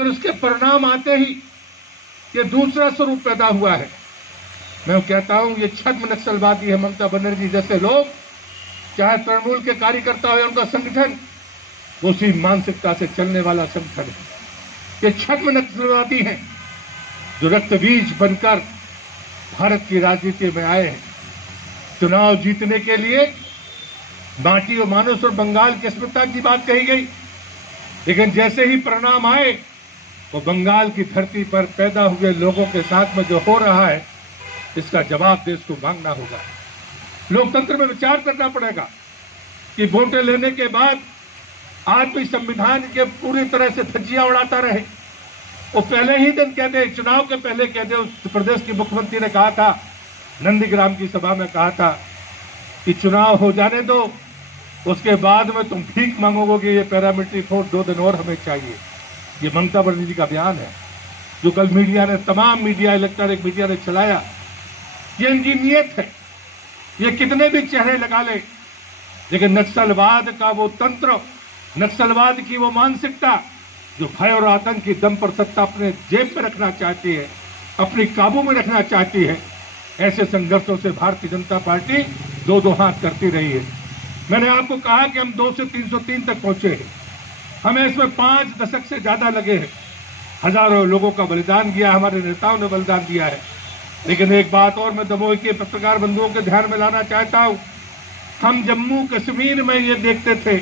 लेकिन उसके परिणाम आते ही ये दूसरा स्वरूप पैदा हुआ है। मैं कहता हूं ये छद्म नक्सलवादी है। ममता बनर्जी जैसे लोग, चाहे तृणमूल के कार्यकर्ता हो उनका संगठन, वो उसी मानसिकता से चलने वाला संगठन है। ये छद्म नक्सलवादी हैं जो रक्तबीज बनकर भारत की राजनीति में आए हैं। चुनाव जीतने के लिए माटी और मानस और बंगाल की अस्मिता की बात कही गई, लेकिन जैसे ही परिणाम आए वो बंगाल की धरती पर पैदा हुए लोगों के साथ में जो हो रहा है, इसका जवाब देश को मांगना होगा। लोकतंत्र में विचार करना पड़ेगा कि वोटें लेने के बाद आदमी संविधान के पूरी तरह से धज्जियां उड़ाता रहे। वो पहले ही दिन कह दे, चुनाव के पहले कह दे। उस प्रदेश के मुख्यमंत्री ने कहा था, नंदीग्राम की सभा में कहा था कि चुनाव हो जाने दो, उसके बाद में तुम भीख मांगोगे, ये पैरामिलिट्री फोर्स 2 दिन और हमें चाहिए। ये ममता बनर्जी का बयान है जो कल मीडिया ने, तमाम मीडिया, इलेक्ट्रॉनिक मीडिया ने चलाया। ये इनकी नीयत है। ये कितने भी चेहरे लगा ले, लेकिन नक्सलवाद का वो तंत्र, नक्सलवाद की वो मानसिकता जो भय और आतंक की दम पर सत्ता अपने जेब में रखना चाहती है, अपनी काबू में रखना चाहती है, ऐसे संघर्षों से भारतीय जनता पार्टी दो हाथ करती रही है। मैंने आपको कहा कि हम 2 से 303 तक पहुंचे हैं। हमें इसमें 5 दशक से ज्यादा लगे हैं। हजारों लोगों का बलिदान दिया, हमारे नेताओं ने बलिदान दिया है। लेकिन एक बात और मैं दमोह के पत्रकार बंधुओं के ध्यान में लाना चाहता हूं। हम जम्मू कश्मीर में ये देखते थे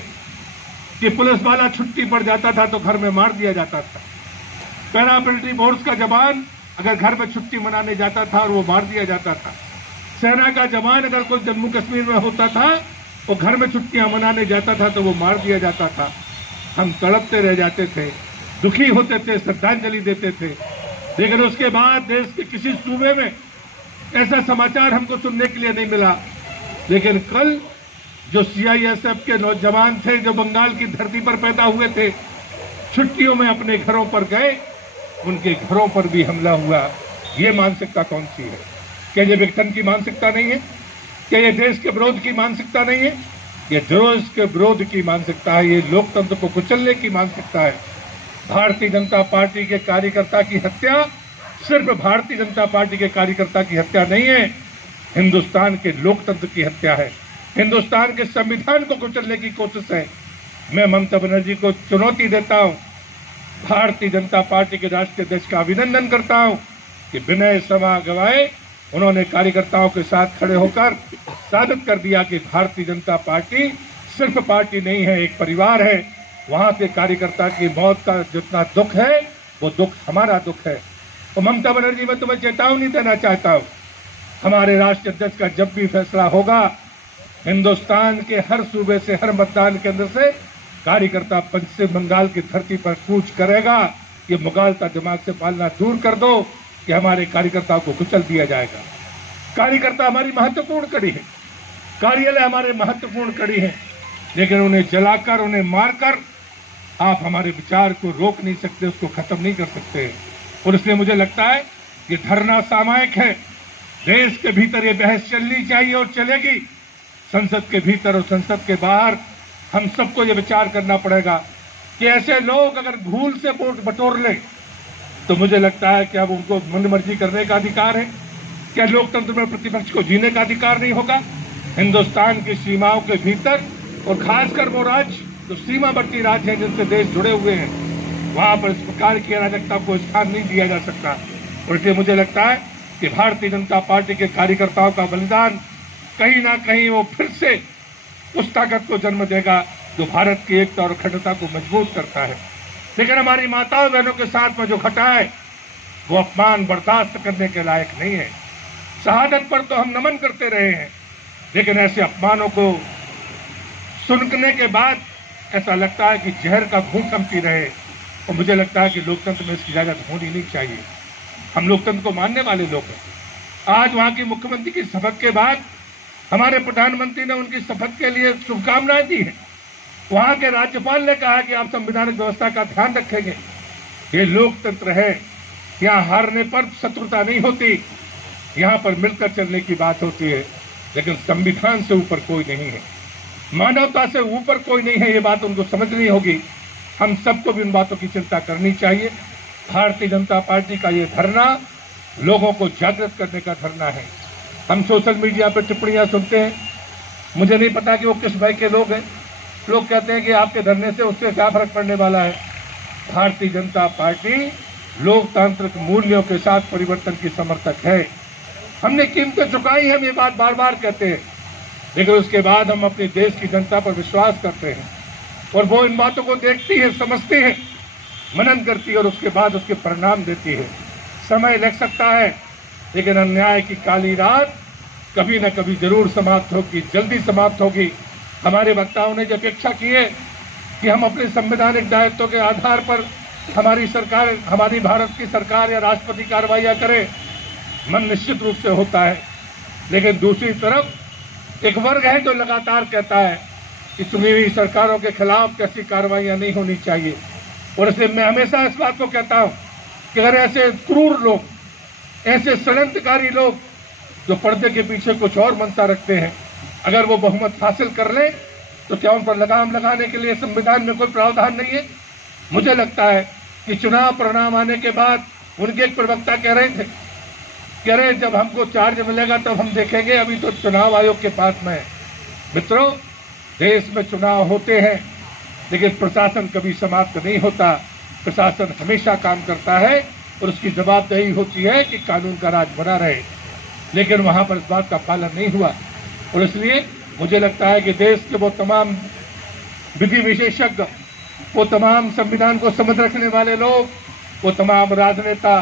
कि पुलिस वाला छुट्टी पड़ जाता था तो घर में मार दिया जाता था। पैरामिलिट्री फोर्स का जवान अगर घर में छुट्टी मनाने जाता था और वो मार दिया जाता था। सेना का जवान अगर कोई जम्मू कश्मीर में होता था, वो घर में छुट्टियां मनाने जाता था तो वो मार दिया जाता था। हम तड़पते रह जाते थे, दुखी होते थे, श्रद्धांजलि देते थे। लेकिन उसके बाद देश के किसी सूबे में ऐसा समाचार हमको सुनने के लिए नहीं मिला। लेकिन कल जो सीआईएसएफ के नौजवान थे, जो बंगाल की धरती पर पैदा हुए थे, छुट्टियों में अपने घरों पर गए, उनके घरों पर भी हमला हुआ। ये मानसिकता कौन सी है? क्या ये विघटन की मानसिकता नहीं है? क्या ये देश के विरोध की मानसिकता नहीं है? ये देश के विरोध की मानसिकता है। ये लोकतंत्र को कुचलने की मानसिकता है। भारतीय जनता पार्टी के कार्यकर्ता की हत्या सिर्फ भारतीय जनता पार्टी के कार्यकर्ता की हत्या नहीं है, हिंदुस्तान के लोकतंत्र की हत्या है। हिंदुस्तान के संविधान को कुचलने की कोशिश है। मैं ममता बनर्जी को चुनौती देता हूं, भारतीय जनता पार्टी के राष्ट्रीय अध्यक्ष का अभिनंदन करता हूं कि बिना समय गवाए उन्होंने कार्यकर्ताओं के साथ खड़े होकर साबित कर दिया कि भारतीय जनता पार्टी सिर्फ पार्टी नहीं है, एक परिवार है। वहां के कार्यकर्ता की मौत का जितना दुख है, वो दुख हमारा दुख है। तो ममता बनर्जी, मैं तुम्हें चेतावनी देना चाहता हूं, हमारे राष्ट्रीय अध्यक्ष का जब भी फैसला होगा, हिंदुस्तान के हर सूबे से, हर मतदान केंद्र से कार्यकर्ता पश्चिम बंगाल की धरती पर कूच करेगा। ये मुगालता दिमाग से पालना दूर कर दो कि हमारे कार्यकर्ताओं को कुचल दिया जाएगा। कार्यकर्ता हमारी महत्वपूर्ण कड़ी है, कार्यालय हमारे महत्वपूर्ण कड़ी है, लेकिन उन्हें जलाकर, उन्हें मारकर आप हमारे विचार को रोक नहीं सकते, उसको खत्म नहीं कर सकते। और इसलिए मुझे लगता है कि धरना सामयिक है। देश के भीतर ये बहस चलनी चाहिए और चलेगी। संसद के भीतर और संसद के बाहर हम सबको ये विचार करना पड़ेगा कि ऐसे लोग अगर भूल से वोट बटोर ले तो मुझे लगता है कि अब उनको मनमर्जी करने का अधिकार है। क्या लोकतंत्र में प्रतिपक्ष को जीने का अधिकार नहीं होगा? हिंदुस्तान की सीमाओं के भीतर और खासकर वो राज्य जो सीमावर्ती राज्य हैं, जिनसे देश जुड़े हुए हैं, वहां पर इस प्रकार की अराजकता को स्थान नहीं दिया जा सकता। और इसलिए मुझे लगता है कि भारतीय जनता पार्टी के कार्यकर्ताओं का बलिदान कहीं ना कहीं वो फिर से उस ताकत को जन्म देगा जो भारत की एकता और अखंडता को मजबूत करता है। लेकिन हमारी माताओं बहनों के साथ में जो घटा है, वो अपमान बर्दाश्त करने के लायक नहीं है। शहादत पर तो हम नमन करते रहे हैं, लेकिन ऐसे अपमानों को सुनने के बाद ऐसा लगता है कि जहर का घूंट हम पी रहे। और मुझे लगता है कि लोकतंत्र में इसकी इजाजत होनी नहीं चाहिए। हम लोकतंत्र को मानने वाले लोग हैं। आज वहां की मुख्यमंत्री की शपथ के बाद हमारे प्रधानमंत्री ने उनकी शपथ के लिए शुभकामनाएं दी हैं। वहां के राज्यपाल ने कहा कि आप संवैधानिक व्यवस्था का ध्यान रखेंगे। ये लोकतंत्र है, यहाँ हारने पर शत्रुता नहीं होती, यहाँ पर मिलकर चलने की बात होती है। लेकिन संविधान से ऊपर कोई नहीं है, मानवता से ऊपर कोई नहीं है, ये बात उनको समझनी होगी। हम सबको भी उन बातों की चिंता करनी चाहिए। भारतीय जनता पार्टी का ये धरना लोगों को जागृत करने का धरना है। हम सोशल मीडिया पर टिप्पणियां सुनते हैं, मुझे नहीं पता कि वो किस भाई के लोग हैं। लोग कहते हैं कि आपके धरने से उससे क्या फर्क पड़ने वाला है। भारतीय जनता पार्टी लोकतांत्रिक मूल्यों के साथ परिवर्तन की समर्थक है। हमने कीमतें चुकाई हैं, हम ये बात बार बार कहते हैं, लेकिन उसके बाद हम अपने देश की जनता पर विश्वास करते हैं और वो इन बातों को देखती है, समझती है, मनन करती है और उसके बाद उसके परिणाम देती है। समय लग सकता है, लेकिन अन्याय की काली रात कभी न कभी जरूर समाप्त होगी, जल्दी समाप्त होगी। हमारे वक्ताओं ने जो अपेक्षा की है कि हम अपने संवैधानिक दायित्व के आधार पर हमारी सरकार, हमारी भारत की सरकार या राष्ट्रपति कार्रवाइयां करे, मन निश्चित रूप से होता है। लेकिन दूसरी तरफ एक वर्ग है जो लगातार कहता है कि चुनी हुई सरकारों के खिलाफ कैसी कार्रवाइयां नहीं होनी चाहिए। और इसलिए मैं हमेशा इस बात को कहता हूं कि अगर ऐसे क्रूर लोग, ऐसे षड्यंत्रकारी लोग जो पर्दे के पीछे कुछ और मंशा रखते हैं, अगर वो बहुमत हासिल कर लें तो क्या उन पर लगाम लगाने के लिए संविधान में कोई प्रावधान नहीं है? मुझे लगता है कि चुनाव परिणाम आने के बाद उनके एक प्रवक्ता कह रहे जब हमको चार्ज मिलेगा तब हम देखेंगे, अभी तो चुनाव आयोग के पास में है। मित्रों, देश में चुनाव होते हैं, लेकिन प्रशासन कभी समाप्त नहीं होता। प्रशासन हमेशा काम करता है और उसकी जवाबदेही होती है कि कानून का राज बना रहे, लेकिन वहां पर इस बात का पालन नहीं हुआ। और इसलिए मुझे लगता है कि देश के वो तमाम विधि विशेषज्ञ, वो तमाम संविधान को समझ रखने वाले लोग, वो तमाम राजनेता,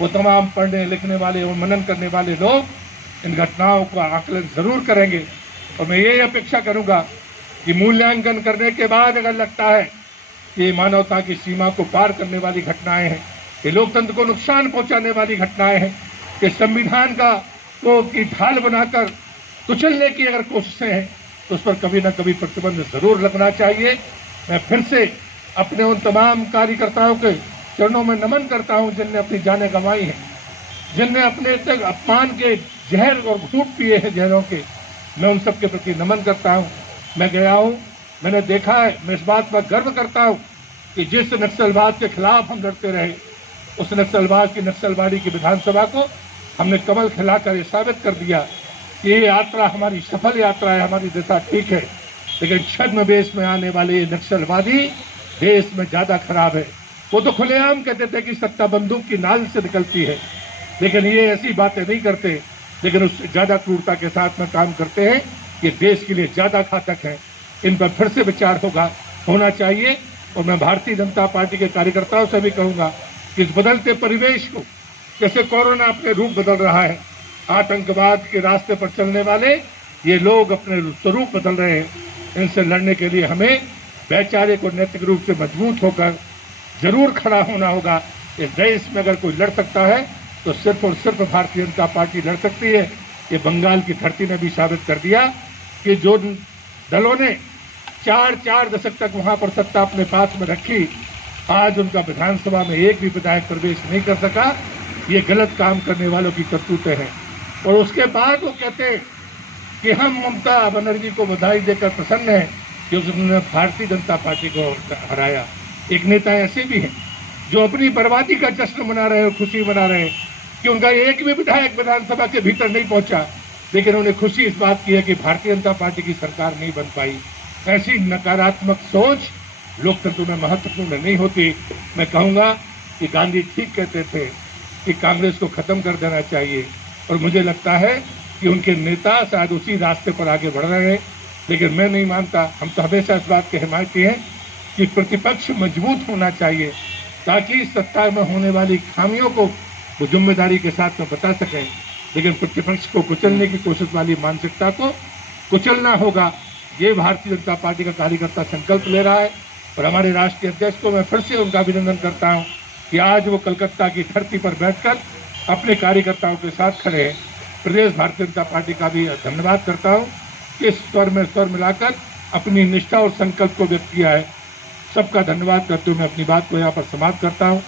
वो तमाम पढ़ने लिखने वाले और मनन करने वाले लोग इन घटनाओं का आकलन जरूर करेंगे। और मैं ये अपेक्षा करूंगा कि मूल्यांकन करने के बाद अगर लगता है कि मानवता की सीमा को पार करने वाली घटनाएं हैं, कि लोकतंत्र को नुकसान पहुंचाने वाली घटनाएं हैं, कि संविधान को की ढाल बनाकर कुचलने की अगर कोशिशें हैं, तो उस पर कभी न कभी प्रतिबंध जरूर लगना चाहिए। मैं फिर से अपने उन तमाम कार्यकर्ताओं के चरणों में नमन करता हूं जिनने अपनी जानें गंवाई हैं, जिनने अपने तक अपमान के जहर और घूंट पिए हैं जहरों के। मैं उन सब के प्रति नमन करता हूं। मैं गया हूं, मैंने देखा है, मैं इस बात पर गर्व करता हूं कि जिस नक्सलवाद के खिलाफ हम लड़ते रहे, उस नक्सलवाद की नक्सलवादी की विधानसभा को हमने कमल खिलाकर ये साबित कर दिया कि ये यात्रा हमारी सफल यात्रा है, हमारी दिशा ठीक है। लेकिन छद्मवेश में आने वाले नक्सलवादी देश में ज्यादा खराब है। वो तो खुलेआम कहते थे कि सत्ता बंदूक की नाल से निकलती है, लेकिन ये ऐसी बातें नहीं करते, लेकिन उससे ज्यादा क्रूरता के साथ में काम करते हैं। ये देश के लिए ज्यादा घातक है। इन पर फिर से विचार होना चाहिए। और मैं भारतीय जनता पार्टी के कार्यकर्ताओं से भी कहूंगा कि इस बदलते परिवेश को, जैसे कोरोना अपने रूप बदल रहा है, आतंकवाद के रास्ते पर चलने वाले ये लोग अपने स्वरूप बदल रहे हैं, इनसे लड़ने के लिए हमें वैचारिक और नैतिक रूप से मजबूत होकर जरूर खड़ा होना होगा। इस देश में अगर कोई लड़ सकता है तो सिर्फ और सिर्फ भारतीय जनता पार्टी लड़ सकती है। ये बंगाल की धरती ने भी साबित कर दिया कि जो दलों ने 4 दशक तक वहां पर सत्ता अपने पास में रखी, आज उनका विधानसभा में एक भी विधायक प्रवेश नहीं कर सका। ये गलत काम करने वालों की करतूतें हैं। और उसके बाद वो कहते हैं कि हम ममता बनर्जी को बधाई देकर प्रसन्न हैं कि उन्होंने भारतीय जनता पार्टी को हराया। एक नेता ऐसे भी हैं जो अपनी बर्बादी का जश्न मना रहे हैं, खुशी मना रहे हैं कि उनका एक भी विधायक विधानसभा के भीतर नहीं पहुंचा, लेकिन उन्हें खुशी इस बात की है कि भारतीय जनता पार्टी की सरकार नहीं बन पाई। ऐसी नकारात्मक सोच लोकतंत्र में महत्वपूर्ण नहीं होती। मैं कहूंगा कि गांधी ठीक कहते थे कि कांग्रेस को खत्म कर देना चाहिए, और मुझे लगता है कि उनके नेता शायद उसी रास्ते पर आगे बढ़ रहे हैं, लेकिन मैं नहीं मानता। हम तो हमेशा इस बात के हिमायती हैं कि प्रतिपक्ष मजबूत होना चाहिए, ताकि सत्ता में होने वाली खामियों को वो जिम्मेदारी के साथ में बता सकें। लेकिन प्रतिपक्ष को कुचलने की कोशिश वाली मानसिकता को कुचलना होगा। ये भारतीय जनता पार्टी का कार्यकर्ता संकल्प ले रहा है। और हमारे राष्ट्रीय अध्यक्ष को मैं फिर से उनका अभिनंदन करता हूं कि आज वो कलकत्ता की धरती पर बैठकर अपने कार्यकर्ताओं के साथ खड़े हैं। प्रदेश भारतीय जनता पार्टी का भी धन्यवाद करता हूं कि इस स्वर में स्वर मिलाकर अपनी निष्ठा और संकल्प को व्यक्त किया है। सबका धन्यवाद करते हुए मैं अपनी बात को यहाँ पर समाप्त करता हूँ।